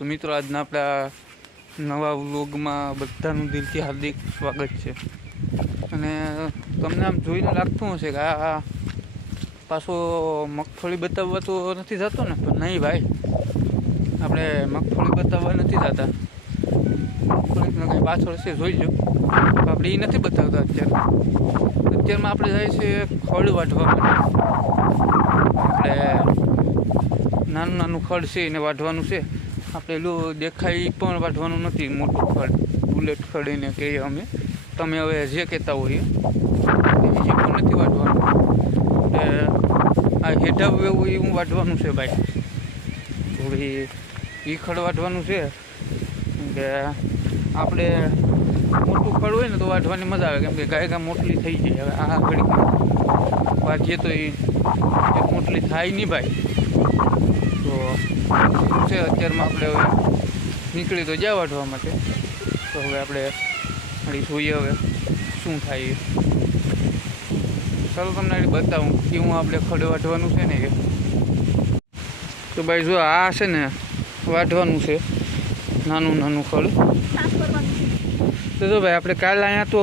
તો મિત્રો, આજના આપણા નવા વ્લોગમાં બધાનું દિલથી હાર્દિક સ્વાગત છે. અને તમને આમ જોઈને લાગતું હશે કે આ પાછો મગફળી બતાવવા તો નથી જતો ને? પણ નહીં ભાઈ. આપણે મગફળી બતાવવા નથી જતા. મગફળીને કંઈ પાછળ છે જોઈજો આપણે એ નથી બતાવતા અત્યારે. અત્યારમાં આપણે જાય છે ખડ વાઢવા આપણે નાનું નાનું ખડ છે, એને વાઢવાનું છે. આપણે એલું દેખાય ઈ પણ વાઢવાનું નથી, મોટું ખડ, બુલેટ ખડીને કહીએ અમે. તમે હવે જે કહેતા હોઈએ એ પણ નથી વાઢવાનું એટલે આ હેઠા એવું એવું વાઢવાનું છે ભાઈ. ભાઈ એ ખડ વાઢવાનું છે. કે આપણે મોટું ખડ હોય ને તો વાઢવાની મજા આવે, કેમ કે ગાય ગાય મોટલી થઈ જાય. હવે આ ઘડી વાઢીએ તો એ મોટલી થાય નહીં ભાઈ. છે, અત્યારમાં આપણે હવે નીકળી તો જ્યાં વાઢવા માટે. તો હવે આપણે વળી જોઈએ હવે શું થાય. એ ચાલો તમને વળી બતાવું કે આપણે ખડ વાઢવાનું છે ને એ. તો ભાઈ જો આ છે ને વાઢવાનું છે, નાનું નાનું ખડ. તો જો ભાઈ આપણે કાલે અહીંયા તો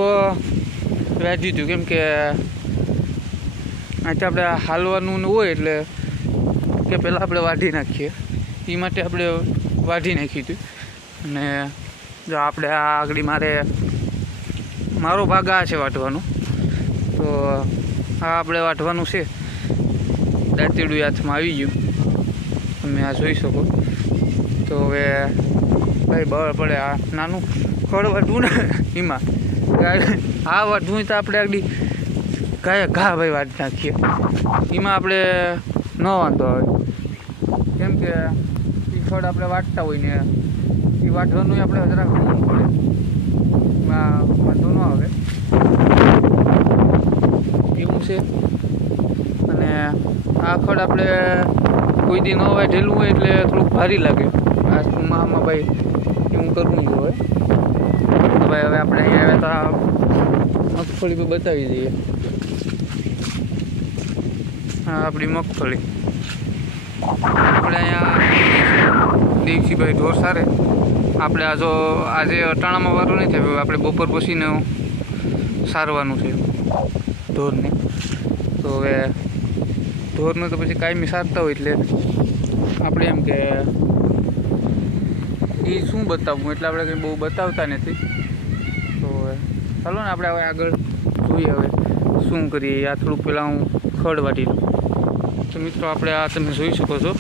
વાઢ્યું હતું કેમ કે આજે આપણે હાલવાનું હોય એટલે કે પહેલાં આપણે વાઢી નાખીએ. એ માટે આપણે વાઢી નાખી હતી. અને જો આપણે આ આગળ મારે મારો ભાગ આ છે વાટવાનો. તો આ આપણે વાઢવાનું છે. દાંતીડું હાથમાં આવી ગયું. તમે આ જોઈ શકો. તો હવે ભાઈ બળ પડે આ નાનું ખડ વાઢવું ને એમાં. આ વાઢવું તો આપણે આગળ ગાય ઘા ભાઈ વાટી નાખીએ. એમાં આપણે ન વાંધો આવે. કેમ કે ખડ આપણે વાટતા હોય ને એ વાટવાનું આપણે જરાક જોવું પડે. વાંધો ન આવે. એવું છે. અને આ ખડ આપણે કોઈ દી ન વાઢેલું હોય એટલે થોડુંક ભારી લાગે. આ મામા ભાઈ એવું કરવું હોય. તો ભાઈ હવે આપણે અહીંયા આવ્યા તો મગફળી બતાવી દઈએ. હા, આપણી મગફળી. આપણે અહીંયા દેવસીભાઈ ઢોર સારે આપણે આ જો આજે અટાણામાં વારું નહીં થયું, આપણે બપોર પછીને સારવાનું છે ઢોરને. તો હવે ઢોરને તો પછી કાયમી સારતા હોય એટલે આપણે એમ કે એ શું બતાવવું? એટલે આપણે કંઈ બહુ બતાવતા નથી. તો ચાલો ને આપણે હવે આગળ જોઈએ હવે શું કરીએ. આ થોડુંક પહેલાં હું ખડ વાટી લઉં. તો મિત્રો આપણે આ તમે જોઈ શકો છો.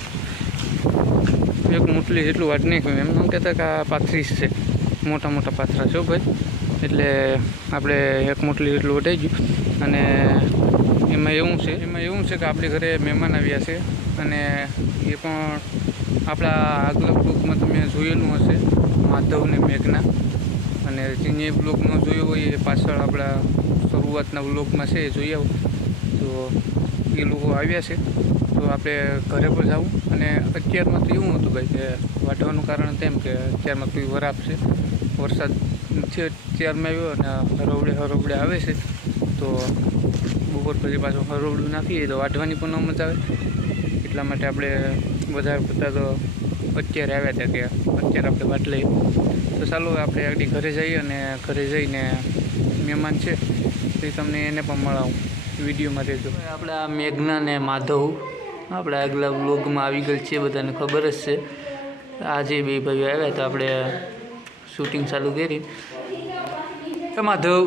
એક મોટલી એટલું વાટ નહીં એમ એમ કહેતા કે આ પાથરીસ છે. મોટા મોટા પાથરા છો ભાઈ. એટલે આપણે એક મોટલી એટલું વટાઈ ગયું. અને એમાં એવું છે, એમાં એવું છે કે આપણી ઘરે મહેમાન આવ્યા છે. અને એ પણ આપણા આગલા બ્લોગમાં તમે જોયેલું હશે, માધવ ને મેઘના. અને જેને બ્લોગમાં જોયો હોય એ પાછળ આપણા શરૂઆતના બ્લોગમાં છે, એ જોઈ આવો. તો એ લોકો આવ્યા છે. તો આપણે ઘરે પણ જવું અને અત્યારમાં તો એવું હતું ભાઈ કે વાઢવાનું કારણ તેમ કે અત્યારમાં કોઈ વરાપ છે. વરસાદ છે અત્યારમાં આવ્યો અને હરોવડે હરોવડે આવે છે. તો બપોર પછી પાછું હરોવડું નાખીએ તો વાઢવાની પણ ન મજા આવે. એટલા માટે આપણે વધારે પડતા તો અત્યારે આવ્યા હતા કે અત્યારે આપણે વાટ લઈએ. તો ચાલો આપણે આગળ ઘરે જઈએ અને ઘરે જઈને મહેમાન છે. તે તમને એને પણ મળાવું. વિડીયોમાં રહેજો. આપણે આ મેઘના ને માધવ આપણે આગલા વ્લોગમાં આવી ગયેલ છે, બધાને ખબર જ છે. આજે બે ભાઈઓ આવ્યા તો આપણે શૂટિંગ ચાલુ કરી. એ માધવ,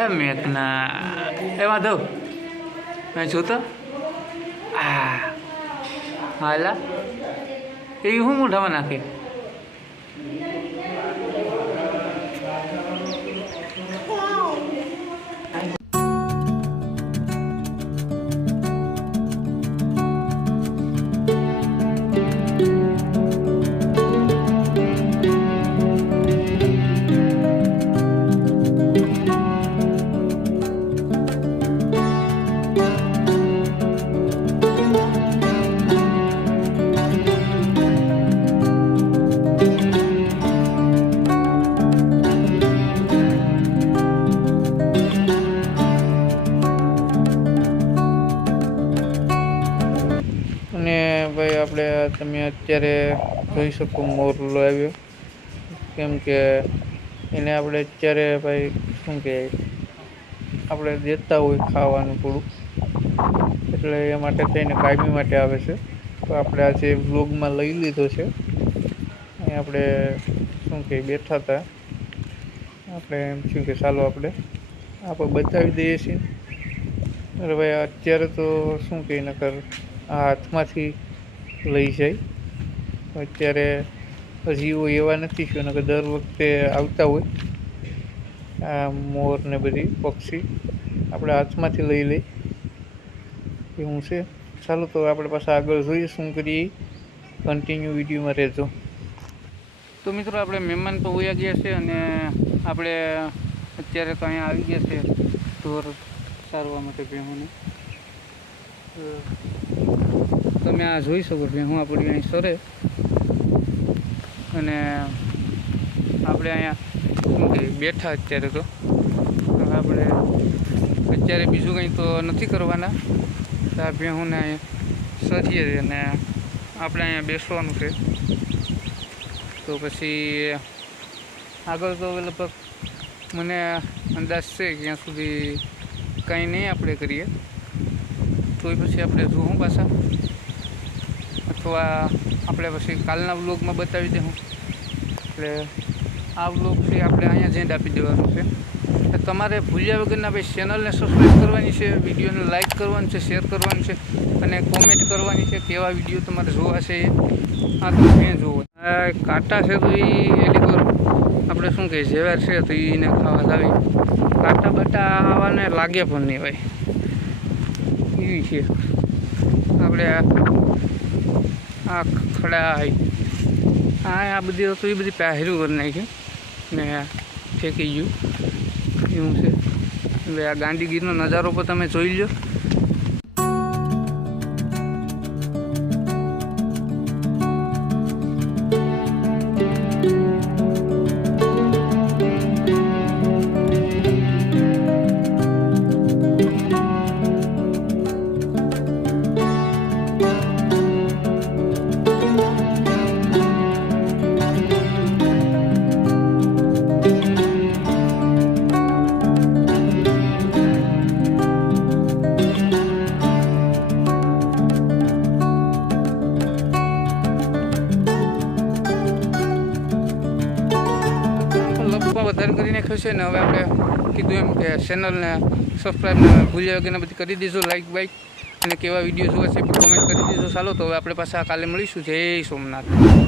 એ મેઘના, એ માધવ મેં જોતો હા હાલા. એ હું મોઢામાં નાખે? તમે અત્યારે જોઈ શકો મોરલો આવ્યો. કેમ કે એને આપણે અત્યારે ભાઈ શું કહે આપણે દેતા હોય ખાવાનું થોડું. એટલે એ માટે થઈને કાયમી માટે આવે છે. તો આપણે આજે વ્લોગમાં લઈ લીધો છે અહીં આપણે શું કહે બેઠા હતા. આપણે એમ થયું કે, ચાલો આપણે આપણે બતાવી દઈએ છીએ. અરે ભાઈ, અત્યારે તો શું કહે નકર આ હાથમાંથી લઈ જાય. અત્યારે હજી એવું નથી શું નકર દર વખતે આવતા હોય. આ મોર ને બધી પક્ષી આપણે હાથમાંથી લઈ લઈ. એવું છે. ચાલો તો આપણે પાછા આગળ જોઈએ શું કરીએ. કન્ટિન્યુ વિડીયોમાં રહેજો. તો મિત્રો આપણે મહેમાન તો હોયા ગયા છે અને આપણે અત્યારે તો અહીંયા આવી ગયા છે. ઢોર સારવા માટે ભેહુંને તમે આ જોઈ શકો ભેહું આપણી અહીં સરે. અને આપણે અહીંયા બેઠા અત્યારે તો. આપણે અત્યારે બીજું કંઈ તો નથી કરવાના. તો આ ભેહુંને અહીંયા સરીએ અને આપણે અહીંયા બેસવાનું છે. તો પછી આગળ તો લગભગ મને અંદાજ છે કે ત્યાં સુધી કંઈ નહીં આપણે કરીએ. તોય પછી આપણે જોવું પાછા. અથવા આપણે પછી કાલના વ્લોગમાં બતાવી દઉં એટલે આ વ્લોગ છે, આપણે અહીંયા જ આપી દેવાનું છે. તમારે ભૂલ્યા વગરના ભાઈ ચેનલને સબસ્ક્રાઈબ કરવાની છે, વિડીયોને લાઇક કરવાનું છે શેર કરવાનું છે, અને કોમેન્ટ કરવાની છે, કેવા વીડિયો તમારે જોવા છે. આ તો મેં જોવો. કાંટા છે તો એ એની આપણે શું કહીએ ઝેવાર છે તો એને ખાવા લાવી કાંટા બાટા આવવાને લાગે પણ નહીં ભાઈ. એવી છે. આપણે આ ખડા આ આ બધી વસ્તુ, એ બધી પહેર્યું કરી નાખી ને ફેંકી ગયું. એવું છે. એટલે આ ગાંધીગીરનો નજારો પણ તમે જોઈ લો વધારે કરીને ખસે ને હવે આપણે કીધું એમ કે ચેનલને સબસ્ક્રાઈબ ભૂલ્યા વગેરે બધી કરી દીધું લાઈક બાઈક અને કેવા વીડિયો જોવા છે કોમેન્ટ કરી દીધું. ચાલો, તો હવે આપણે પાછા કાલે મળીશું. જય સોમનાથ.